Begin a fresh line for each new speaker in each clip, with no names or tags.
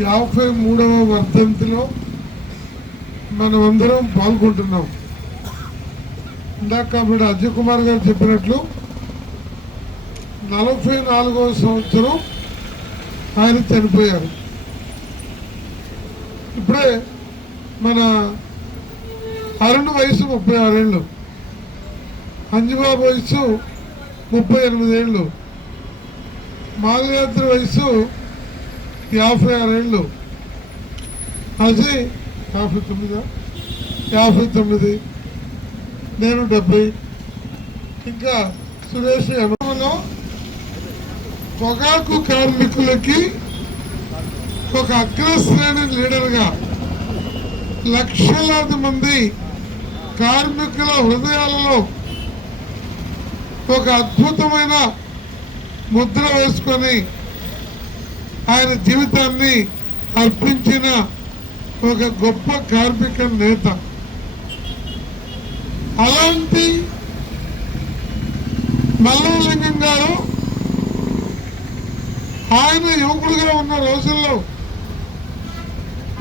యాభై మూడవ వర్ధంతిలో మనమందరం పాల్గొంటున్నాం. ఇందాక మీరు అజయ్ కుమార్ గారు చెప్పినట్లు నలభై నాలుగవ సంవత్సరం ఆయన చనిపోయారు. ఇప్పుడే మన అరుణ్ వయసు ముప్పై ఆరేళ్ళు. అంజుబాబు వయసు ముప్పై ఎనిమిదేళ్ళు. మాలయాత్రి వయసు యాభై ఆరేళ్ళు. అజయ్ యాభై తొమ్మిదా? యాభై తొమ్మిది. నేను డెబ్బై. ఇంకా సురేష్ అనుభవంలో పొగాకు కార్మికులకి ఒక అగ్రశ్రేణి లీడర్గా లక్షలాది మంది కార్మికుల హృదయాలలో ఒక అద్భుతమైన ముద్ర వేసుకొని ఆయన జీవితాన్ని అర్పించిన ఒక గొప్ప కార్మిక నేత. అలాంటి మల్లవలింగం గారు ఆయన యువకుడిగా ఉన్న రోజుల్లో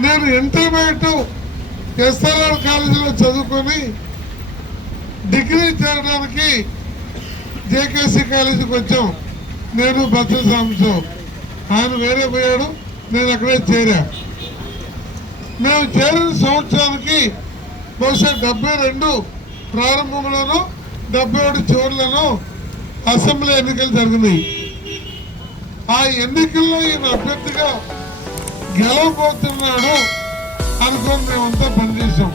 నేను ఇంటర్మీడియట్ ఎస్ఆర్ఆర్ కాలేజీలో చదువుకొని డిగ్రీ చేరడానికి జేకేసీ కాలేజీకి వచ్చాం. నేను బచ్చల సాంబశివరావు ఆయన వేరే పోయాడు నేను అక్కడే చేరా. మేము చేరిన సంవత్సరానికి బహుశా డెబ్బై రెండు ప్రారంభంలోనూ డెబ్బై ఒకటి చివరిలోనూ అసెంబ్లీ ఎన్నికలు జరిగినాయి. ఆ ఎన్నికల్లో ఈయన అభ్యర్థిగా గెలవబోతున్నాడు అనుకుని మేమంతా పనిచేసాం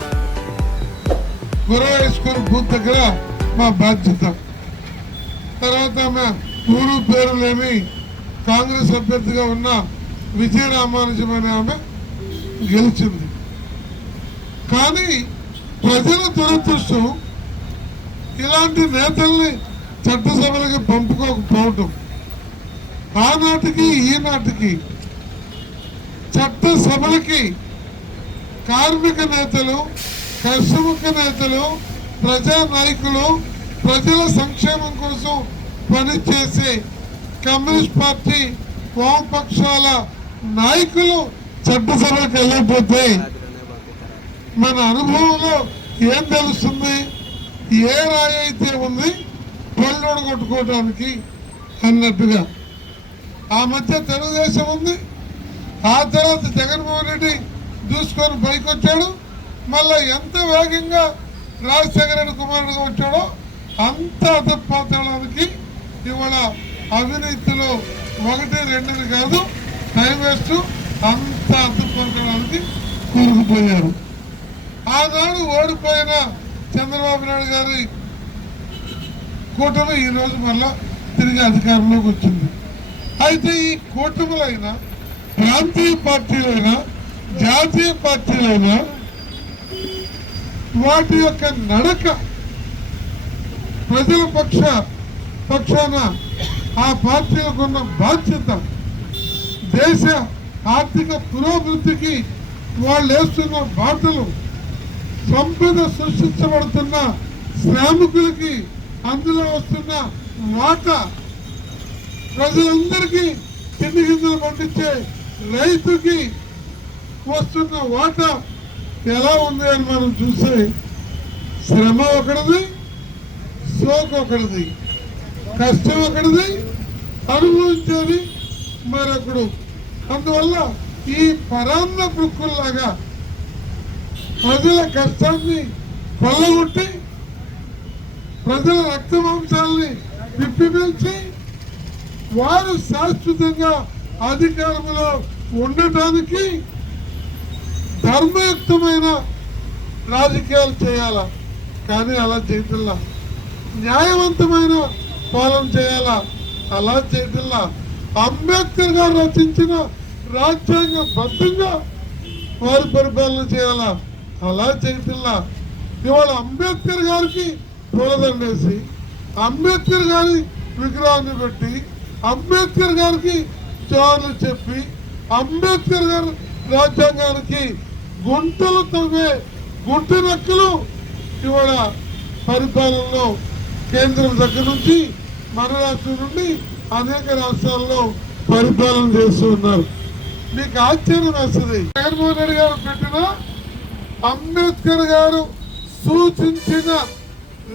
గురవ స్కూల్ బూత్ దగ్గర మా బాధ్యత. తర్వాత ఆమె ఊరు పేరు లేని కాంగ్రెస్ అభ్యర్థిగా ఉన్న విజయ అనే ఆమె గెలిచింది. కానీ ప్రజల దురదృష్టం ఇలాంటి నేతల్ని చట్టసభలకి పంపుకోకపోవటం. ఆనాటికి ఈనాటికి చట్టసభలకి కార్మిక నేతలు కర్షమిక నేతలు ప్రజా నాయకులు ప్రజల సంక్షేమం కోసం పనిచేసే కమ్యూనిస్ట్ పార్టీ వామపక్షాల నాయకులు చట్టసభలకు వెళ్ళిపోతే మన అనుభవంలో ఏం తెలుస్తుంది? ఏ రాయి అయితే ఉంది పళ్ళోడు కొట్టుకోవడానికి అన్నట్టుగా. ఆ మధ్య తెలుగుదేశం ఉంది. ఆ తర్వాత జగన్మోహన్ రెడ్డి దూసుకొని పైకి వచ్చాడు మళ్ళీ ఎంత వేగంగా రాజశేఖర రెడ్డి కుమారుడుగా వచ్చాడో అంత అధపాతాళానికి ఇవాళ అవినీతిలో ఒకటి రెండుని కాదు టైం వేస్ట్ అంత అర్థపరచడానికి కూరుకుపోయారు. ఆనాడు ఓడిపోయిన చంద్రబాబు నాయుడు గారి కూటమి ఈ రోజు మళ్ళా తిరిగి అధికారంలోకి వచ్చింది. అయితే ఈ కూటములైనా ప్రాంతీయ పార్టీలైనా జాతీయ పార్టీలైనా వాటి యొక్క నడక ప్రజల పక్ష పక్షాన ఆ పార్టీలకు ఉన్న బాధ్యత దేశ ఆర్థిక పురోభివృద్ధికి వాళ్ళు వేస్తున్న బాటలు సంపద సృష్టించబడుతున్న శ్రామికులకి అందులో వస్తున్న వాటా ప్రజలందరికీ తిండి గింజలు పండించే రైతుకి వస్తున్న వాటా ఎలా ఉంది అని మనం చూస్తే శ్రమ ఒకటిది సోకు ఒకటిది. కష్టం ఒకటిది అనుభవించేది మరొకడు. అందువల్ల ఈ పరాన్న వృక్కుల్లాగా ప్రజల కష్టాన్ని కొల్లగొట్టి ప్రజల రక్త మాంసాలని విప్పిపీల్చి వారు శాశ్వతంగా అధికారంలో ఉండటానికి ధర్మయుక్తమైన రాజకీయాలు చేయాలా? కానీ అలా చేయటల్లా న్యాయవంతమైన పాలన చేయాలా? అలా చేయటంలా? అంబేద్కర్ గారు రచించిన రాజ్యాంగ బద్ధంగా వారి పరిపాలన చేయాలా? అలా చేయటంలా? ఇవాళ అంబేద్కర్ గారికి పూలదండేసి అంబేద్కర్ గారి విగ్రహాన్ని పెట్టి అంబేద్కర్ గారికి చాలు చెప్పి అంబేద్కర్ గారి రాజ్యాంగానికి గుంటలు తవ్వే గుంట నక్కలు ఇవాళ పరిపాలనలో కేంద్రం దగ్గర నుంచి మన రాష్ట్రం నుండి అనేక రాష్ట్రాల్లో పరిపాలన చేస్తూ ఉన్నారు. మీకు ఆశ్చర్యం వేస్తుంది. జగన్మోహన్ రెడ్డి గారు పెట్టిన అంబేద్కర్ గారు సూచించిన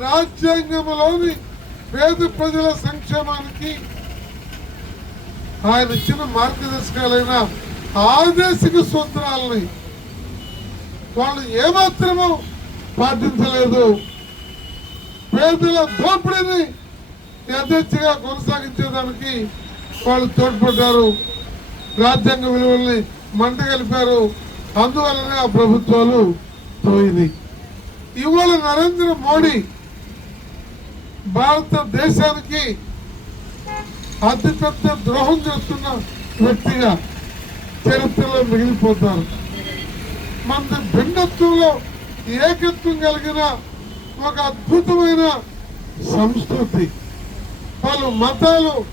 రాజ్యాంగంలోని పేద ప్రజల సంక్షేమానికి ఆయన ఇచ్చిన మార్గదర్శకాలైన ఆదేశిక సూత్రాలని వాళ్ళు ఏమాత్రము పాటించలేదు. పేదల దోపిడీని యథేచ్ఛగా కొనసాగించేదానికి వాళ్ళు తోడ్పడ్డారు. రాజ్యాంగ విలువల్ని మంట కలిపారు అందువల్లనే ఆ ప్రభుత్వాలు పోయింది ఇవాళ నరేంద్ర మోడీ భారతదేశానికి అతిపెద్ద ద్రోహం చేస్తున్న వ్యక్తిగా చరిత్రలో మిగిలిపోతారు. మన భిన్నత్వంలో ఏకత్వం కలిగిన ఒక అద్భుతమైన సంస్కృతి. పలు మతాలు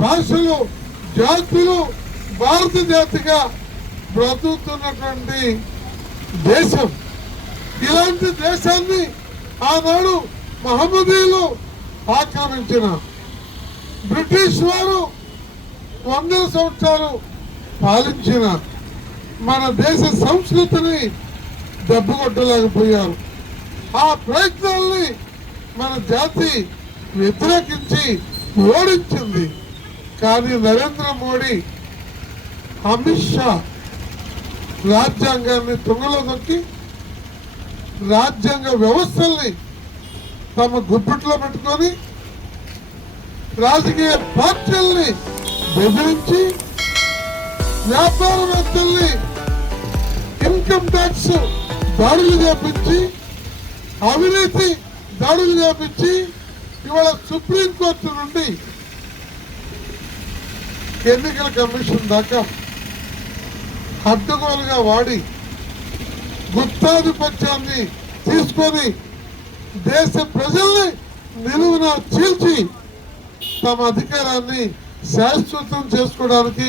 భాషలు జాతులు భారత జాతిగా బ్రతుకుతున్నటువంటి దేశం. ఇలాంటి దేశాన్ని ఆనాడు మహమ్మదీయులు ఆక్రమించిన. బ్రిటిష్ వారు వందల సంవత్సరాలు పాలించిన మన దేశ సంస్కృతిని దెబ్బకొట్టలేకపోయారు. ఆ ప్రయత్నాల్ని మన జాతి వ్యతిరేకించి ఓడించింది. కానీ నరేంద్ర మోడీ అమిత్ షా రాజ్యాంగాన్ని తుంగలో దొక్కి రాజ్యాంగ వ్యవస్థల్ని తమ గుప్పిట్లో పెట్టుకొని రాజకీయ పార్టీల్ని బెదిరించి వ్యాపారవేత్తల్ని ఇన్కమ్ ట్యాక్స్ దాడులు చేపించి అవినీతి దాడులు చేపించి ఇవాళ సుప్రీంకోర్టు నుండి ఎన్నికల కమిషన్ దాకా అడ్డగోలుగా వాడి గుత్తాధిపత్యాన్ని తీసుకొని దేశ ప్రజల్ని నిలువున చీల్చి తమ అధికారాన్ని శాశ్వతం చేసుకోవడానికి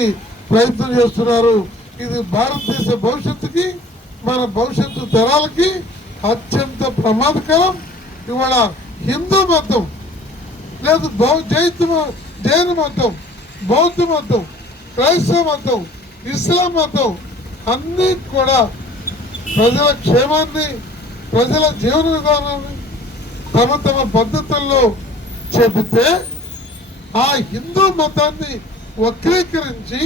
ప్రయత్నం చేస్తున్నారు. ఇది భారతదేశ భవిష్యత్తుకి మన భవిష్యత్తు తరాలకి అత్యంత ప్రమాదకరం. ఇవాళ హిందూ మతం లేదు బౌ- జైత జైన మతం బౌద్ధ మతం క్రైస్తవ మతం ఇస్లాం మతం అన్నీ కూడా ప్రజల క్షేమాన్ని ప్రజల జీవన విధానాన్ని తమ తమ పద్ధతుల్లో చెబితే ఆ హిందూ మతాన్ని వక్రీకరించి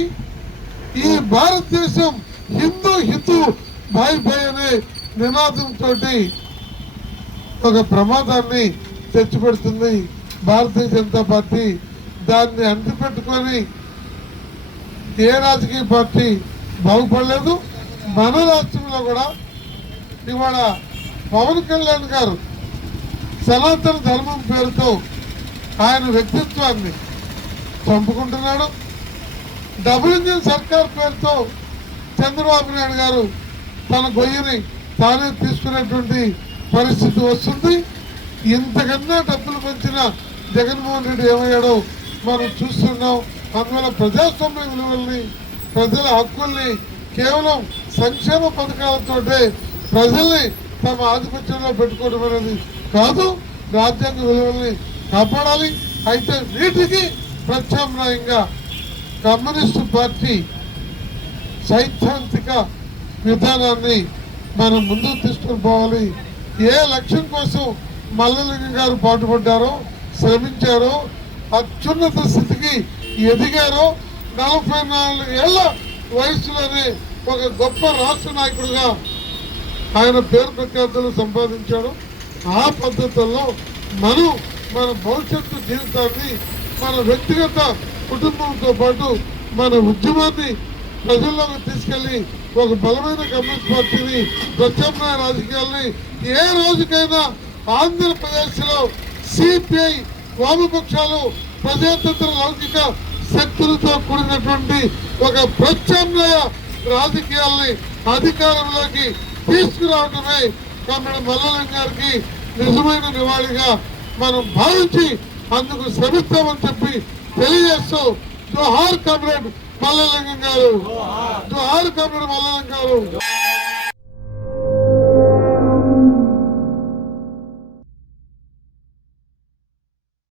ఈ భారతదేశం హిందూ హిందూ బాయ్ బాయ్ అనే నినాదంతో ఒక ప్రమాదాన్ని తెచ్చిపెడుతుంది. భారతీయ జనతా పార్టీ దాన్ని అంటిపెట్టుకొని ఏ రాజకీయ పార్టీ బాగుపడలేదు మన రాష్ట్రంలో కూడా ఇవాళ పవన్ కళ్యాణ్ గారు సనాతన ధర్మం పేరుతో ఆయన వ్యక్తిత్వాన్ని చంపుకుంటున్నాడు. డబుల్ ఇంజిన్ సర్కార్ పేరుతో చంద్రబాబు నాయుడు గారు తన గొయ్యిని తానే తీసుకునేటువంటి పరిస్థితి వస్తుంది. ఇంతకన్నా డబ్బులు పెంచిన జగన్మోహన్ రెడ్డి ఏమయ్యాడో మనం చూస్తున్నాం. అందువల్ల ప్రజాస్వామ్య విలువల్ని ప్రజల హక్కుల్ని కేవలం సంక్షేమ పథకాలతోటే ప్రజల్ని తమ ఆధిపత్యంలో పెట్టుకోవడం అనేది కాదు. రాజ్యాంగ విలువల్ని కాపాడాలి. అయితే వీటికి ప్రత్యామ్నాయంగా కమ్యూనిస్టు పార్టీ సైద్ధాంతిక విధానాన్ని మనం ముందుకు తీసుకుని పోవాలి. ఏ లక్ష్యం కోసం మల్లలింగం గారు పాటుపడ్డారో శ్రమించారో అత్యున్నత స్థితికి ఎదిగారో నలభై నాలుగు ఏళ్ళ వయసులోనే ఒక గొప్ప రాష్ట్ర నాయకుడిగా ఆయన పేరు ప్రఖ్యాతులు సంపాదించాడు. ఆ పద్ధతుల్లో మనం మన భవిష్యత్తు జీవితాన్ని మన వ్యక్తిగత కుటుంబంతో పాటు మన ఉద్యమాన్ని ప్రజల్లోకి తీసుకెళ్ళి ఒక బలమైన కమ్యూనిస్ట్ పార్టీని ప్రత్యామ్నాయ రాజకీయాల్ని ఏ రోజుకైనా ఆంధ్రప్రదేశ్లో సిపిఐ వామపక్షాలు ప్రజాతంత్ర లౌకిక శక్తులతో కూడినటువంటి ఒక ప్రత్యామ్నాయ రాజకీయాల్ని అధికారంలోకి తీసుకురావడమే కమ్మడి మల్లలింగ గారికి నిజమైన నివాళిగా మనం భావించి అందుకు శ్రమిస్తామని చెప్పి తెలియజేస్తూ జోహార్ కమ్రేడ్ మల్లలింగం గారు. జోహార్ కమ్రేడ్ మల్లలింగం గారు.